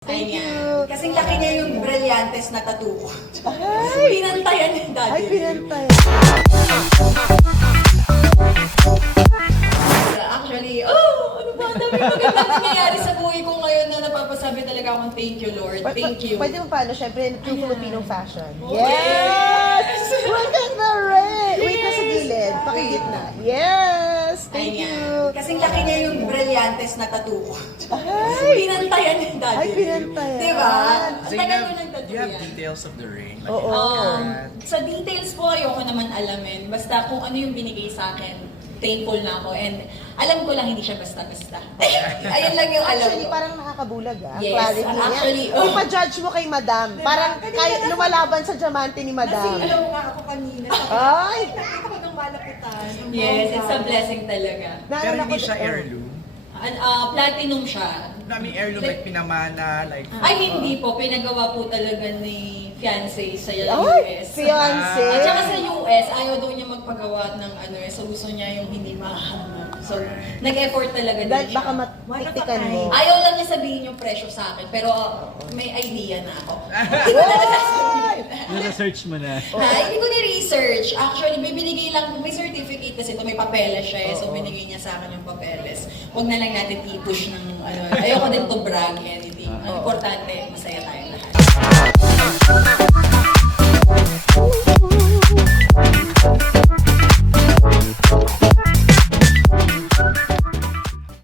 Thank Ayan. you. Kasing laki niya yung brillantes na tattoo ko. Ay! Pinantayan ni Daddy. Ay, pinantay. Actually, ano ba? Dami magandang nangyayari sa buhay ko ngayon na napapasabi talaga akong thank you, Lord. Thank you. Pwede mo paano, syempre, true Filipino fashion. Yes! Look at the red! Wait, nasa gilid. Pakigitna. Yes! Thank Ayan. you. Kasing laki niya yung brillantes na tattoo ko. Ay! Pinantayan ni Daddy. Ay, pinantayan. Diba? Ang So tagal ko ng do tattoo you have yan. details of the ring? Like Oo. Sa details po, ayoko naman alamin. Basta kung ano yung binigay sa akin, thankful na ako. And alam ko lang, hindi siya basta-basta. Ayan lang yung alam Actually, ko. parang nakakabulag Yes, Clarity actually, yan. Ipa-judge mo kay Madam. Parang kaya lumalaban sa diamante ni Madam. Alam mo nga ako kanina. Ay! Nakita ko ng malapitan. Yes, it's a blessing talaga. Pero Naalala hindi ko- siya heirloom. Platinum siya. Nami heirloom like pinamana, like... Ay, hindi po. Pinagawa po talaga ni fiancé sa Ay! US. Fiancé! At saka sa US, ayaw daw niya magpagawa ng ano so gusto niya yung hindi mahal. So, nag-effort talaga din Dahil siya. baka matiktikan mo. Ayaw lang niya sabihin yung presyo sa akin, pero may idea na ako. Hindi ko talaga sasabihin. Nasa-search mo na. Hindi ko ni-research. Actually, may binigay lang, may certificate kasi ito, may papeles siya eh. So, binigay niya sa akin yung papeles. Huwag na lang natin i-push ng, ayoko din to brag anything. Ang importante,